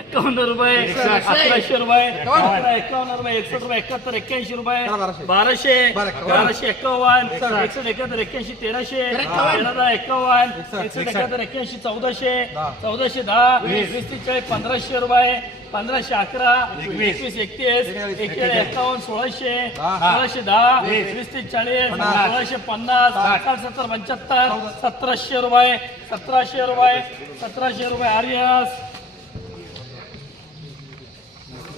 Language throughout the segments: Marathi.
एकावन्न रुपये अकराशे रुपये एकावन्न. रुपये एकसष्ट रुपये एकाहत्तर एक्क्याऐंशी रुपये बाराशे बाराशे एकावन्न एकसष्ट एकाहत्तर एक्क्याऐंशी तेराशे तेरा एकावन्न. एकसष्ट एकाहत्तर एक्क्याऐंशी चौदाशे चौदाशे दहा वीस. तीस चाळीस पंधराशे रुपये पंधराशे अकरा एकवीस. एकतीस एकेचाळीस एकावन्न सोळाशे सोळाशे दहा वीस. तीस चाळीस सोळाशे पन्नास साठ. सत्तर पंच्याहत्तर सतराशे रुपये सतराशे रुपये सतराशे रुपये आर्यस.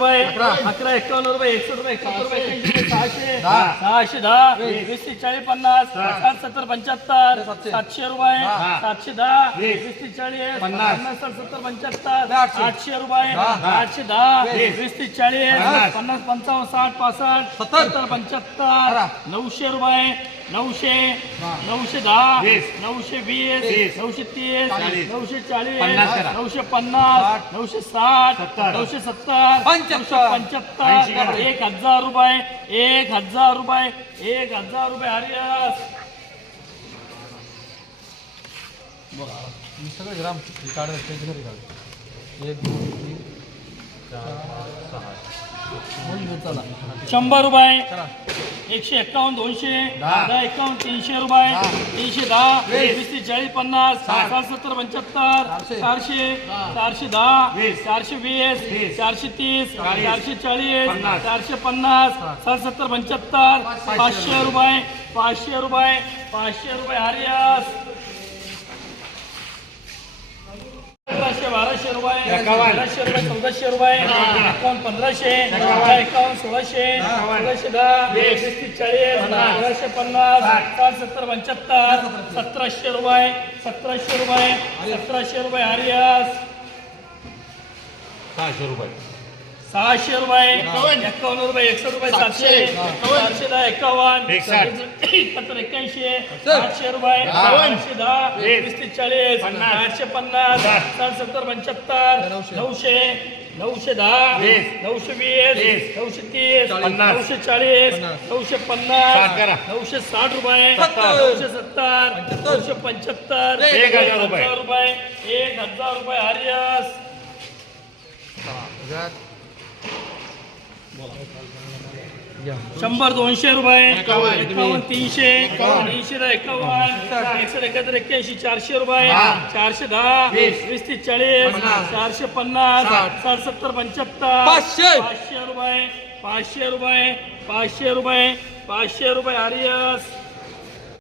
रुपये. अकरा. एकावन्न रुपये एकसष्ट रुपये एकाहत्तर रुपये एक्क्याऐंशी सहाशे. सहाशे दहा वीस. तीस चाळीस पन्नास साठ सत्तर पंच्याहत्तर सातशे. रुपये सातशे दहा वीस. तीस चाळीस पन्नास. साठ सत्तर पंच्याहत्तर आठशे. रुपये आठशे दहा वीस. तीस चाळीस पन्नास. पंचावन्न साठ पासष्ट सत्तर. पंच्याहत्तर नऊशे रुपये नऊशे नऊशे दहा नऊशे वीस नऊशे तीस नऊशे चाळीस नऊशे पन्नास नऊशे साठ नऊशे सत्तर नऊशे पंच्याहत्तर एक हजार रुपये एक हजार रुपये एक हजार रुपये हरियास. सगळे ग्राम काढ घरी काढ एक दोन तीन चार पाच सहा. शंभर रुपये. एकशे एक्कावन्न दोनशे दहा. एक्कावन्न तीनशे रुपये तीनशे दहा वीस. तीस चाळीस पन्नास साठ. सत्तर पंच्याहत्तर चारशे. चारशे दहा. चारशे वीस. चारशे तीस चारशे चाळीस चारशे पन्नास साठ. सत्तर पंच्याहत्तर पाचशे रुपये पाचशे रुपये पाचशे रुपये हरियास अकराशे बाराशे रुपये तेराशे रुपये चौदाशे रुपये. एकावन्न पंधराशे. एकावन्न. सोळाशे. सोळाशे दहा. वीस तीस चाळीस. सोळाशे पन्नास. साठ सत्तर पंच्याहत्तर. सतराशे. रुपये. सतराशे रुपये. सतराशे रुपये. हरियास सहाशे रुपये. सहाशे रुपये एकावन्न रुपये एकसष्ट रुपये सातशे. सातशे दहा एकावन्न एकाहत्तर एक्क्याऐंशी आठशे रुपये आठशे दहा वीस तीस चाळीस आठशे पन्नास सत्तर पंच्याहत्तर नऊशे. नऊशे दहा नऊशे वीस नऊशे तीस नऊशे चाळीस नऊशे पन्नास नऊशे साठ रुपये नऊशे सत्तर नऊशे पंच्याहत्तर एक हजार रुपये. एक हजार रुपये हरियास शंभर दोनशे रुपये. एकावन्न तीनशे. तीनशे एकावन्न. एकशे एकाहत्तर एक्क्याऐंशी चारशे रुपये. चारशे दहा. वीस. तीस चाळीस. चारशे पन्नास. साठ. सत्तर पंच्याहत्तर. पाचशे. पाचशे रुपये. पाचशे रुपये. पाचशे रुपये. पाचशे रुपये. आर्यस